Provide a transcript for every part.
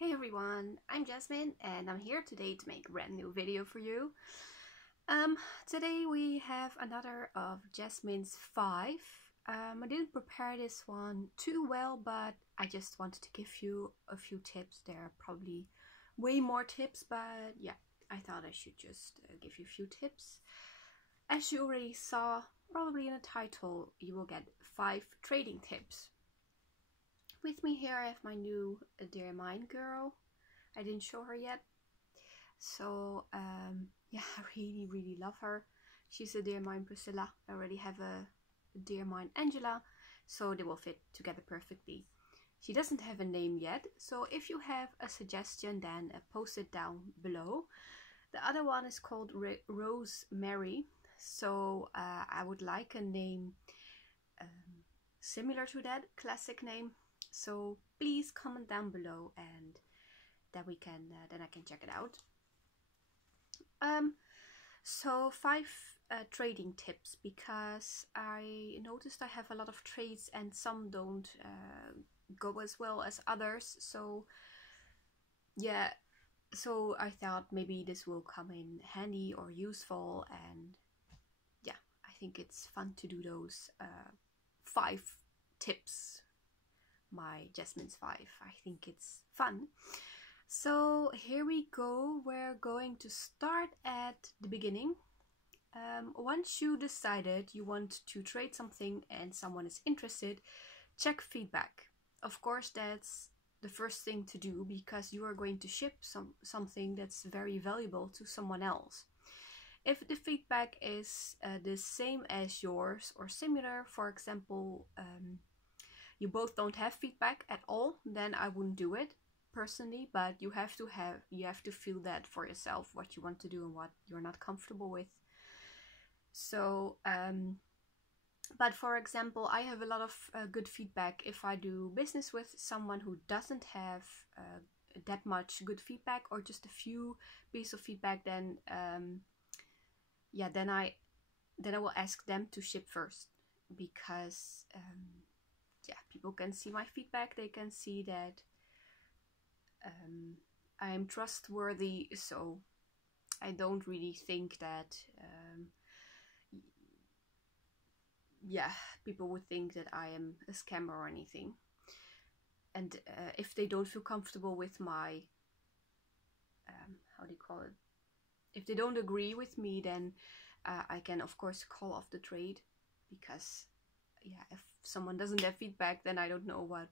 Hey everyone, I'm Yasmin and I'm here today to make a brand new video for you. Today we have another of Jasmine's 5. I didn't prepare this one too well, but I just wanted to give you a few tips. There are probably way more tips, but yeah, I thought I should just give you a few tips. As you already saw, probably in the title, you will get 5 trading tips. With me here I have my new Dear Mine girl. I didn't show her yet. So yeah, I really love her. She's a Dear Mine Priscilla. I already have a Dear Mine Angela, so they will fit together perfectly. She doesn't have a name yet, so if you have a suggestion then post it down below. The other one is called Rosemary, so I would like a name similar to that classic name. So please comment down below and then we can then I can check it out. So 5 trading tips, because I noticed I have a lot of trades and some don't go as well as others. So yeah, so I thought maybe this will come in handy or useful, and yeah, I think it's fun to do those 5 tips. My Jasmine's 5. I think it's fun. So here we go. We're going to start at the beginning. Once you decided you want to trade something and someone is interested, check feedback. Of course, that's the first thing to do, because you are going to ship something that's very valuable to someone else. If the feedback is the same as yours or similar, for example, you both don't have feedback at all, then I wouldn't do it personally. But you have to feel that for yourself, what you want to do and what you're not comfortable with. So but for example, I have a lot of good feedback if I do business with someone who doesn't have that much good feedback, or just a few pieces of feedback. Then yeah, then I will ask them to ship first, because yeah, people can see my feedback, they can see that I am trustworthy, so I don't really think that yeah, people would think that I am a scammer or anything. And if they don't feel comfortable with my how do you call it, if they don't agree with me, then I can of course call off the trade, because yeah, if someone doesn't have feedback, then I don't know what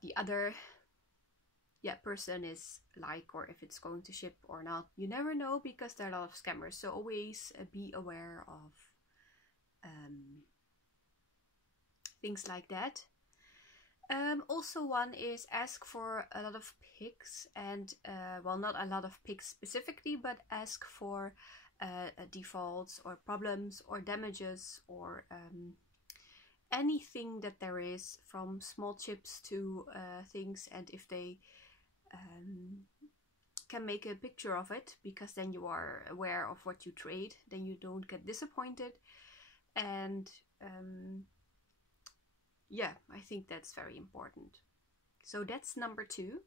the other person is like, or if it's going to ship or not. You never know, because there are a lot of scammers, so always be aware of things like that. Also, one is ask for a lot of pics, and well, not a lot of pics specifically, but ask for defaults or problems or damages, or anything that there is, from small chips to things. And if they can make a picture of it, because then you are aware of what you trade, then you don't get disappointed. And yeah, I think that's very important. So that's number 2.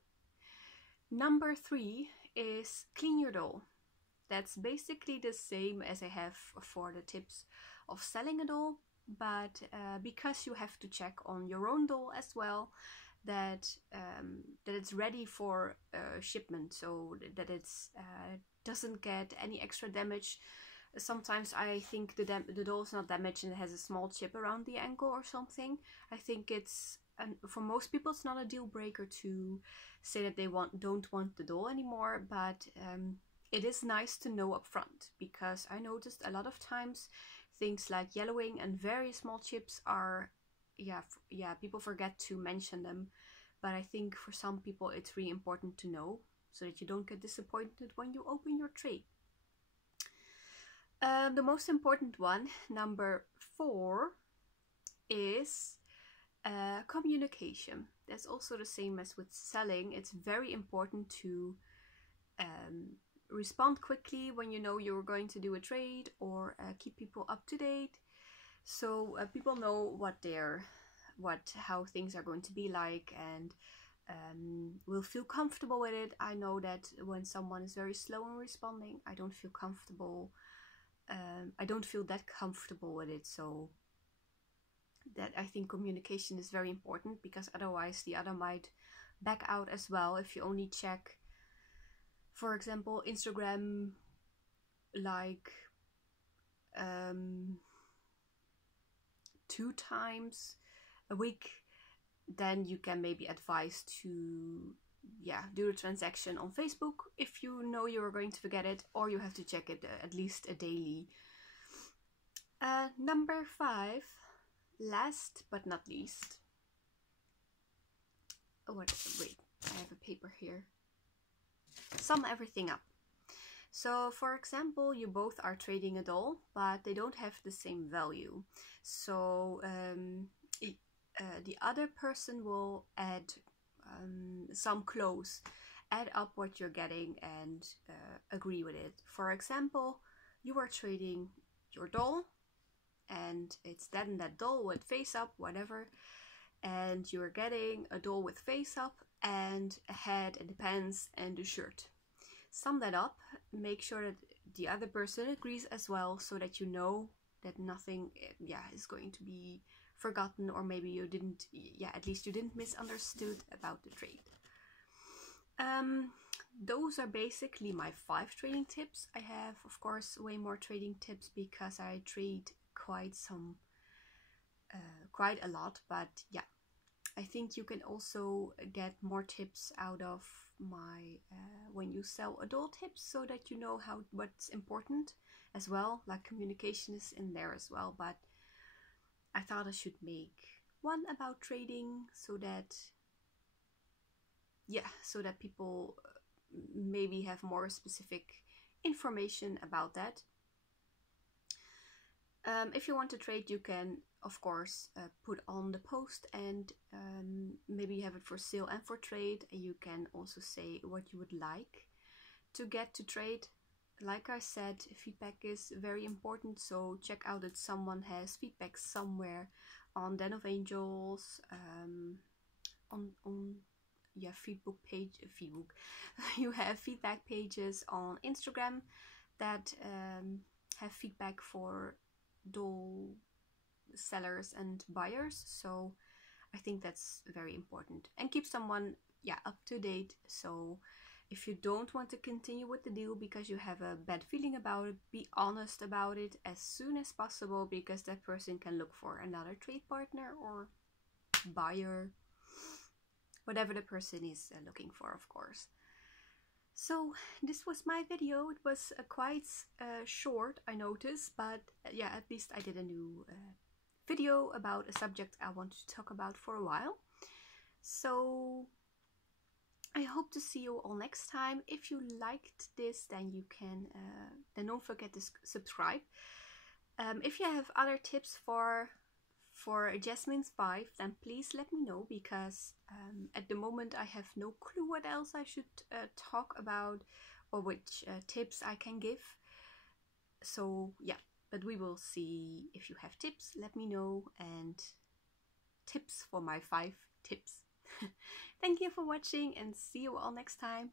Number 3 is clean your doll. That's basically the same as I have for the tips of selling a doll, but because you have to check on your own doll as well, that it's ready for shipment, so that it's doesn't get any extra damage. Sometimes I think the doll is not damaged and it has a small chip around the ankle or something. I think it's, and for most people it's not a deal breaker to say that they don't want the doll anymore, but it is nice to know up front, because I noticed a lot of times things like yellowing and very small chips are, yeah, people forget to mention them. But I think for some people it's really important to know, so that you don't get disappointed when you open your tray. The most important one, number 4, is communication. That's also the same as with selling. It's very important to respond quickly when you know you're going to do a trade, or keep people up to date, so people know how things are going to be like, and will feel comfortable with it. I know that when someone is very slow in responding, I don't feel comfortable. I don't feel that comfortable with it. So that I think communication is very important, because otherwise the other might back out as well. If you only check, for example, Instagram like 2 times a week, then you can maybe advise to do a transaction on Facebook if you know you're going to forget it, or you have to check it at least a daily. Number 5, last but not least. Oh, wait, I have a paper here. Sum everything up. So, for example, you both are trading a doll, but they don't have the same value. So, the other person will add some clothes, add up what you're getting, and agree with it. For example, you are trading your doll, and it's that and that doll with face up, whatever, and you are getting a doll with face up and a head and the pants and the shirt. Sum that up, make sure that the other person agrees as well, so that you know that nothing is going to be forgotten, or maybe you didn't, at least you didn't misunderstood about the trade. Those are basically my 5 trading tips. I have, of course, way more trading tips because I trade quite a lot, but yeah, I think you can also get more tips out of my when you sell a doll tips, so that you know what's important as well. Like communication is in there as well, but I thought I should make one about trading, so that people maybe have more specific information about that. If you want to trade, you can, of course, put on the post, and maybe you have it for sale and for trade. You can also say what you would like to get to trade. Like I said, feedback is very important, so check out that someone has feedback somewhere on Den of Angels, on feedback page. You have feedback pages on Instagram that have feedback for doll sellers and buyers, so I think that's very important. And keep someone up to date. So if you don't want to continue with the deal because you have a bad feeling about it, be honest about it as soon as possible, because that person can look for another trade partner or buyer, whatever the person is looking for, of course. So this was my video. It was quite short, I noticed, but at least I did a new video about a subject I wanted to talk about for a while. So I hope to see you all next time. If you liked this, then you can then don't forget to subscribe. If you have other tips for Yasmin's 5, then please let me know, because at the moment I have no clue what else I should talk about, or which tips I can give. So but we will see. If you have tips, let me know, and tips for my 5 tips. Thank you for watching, and see you all next time.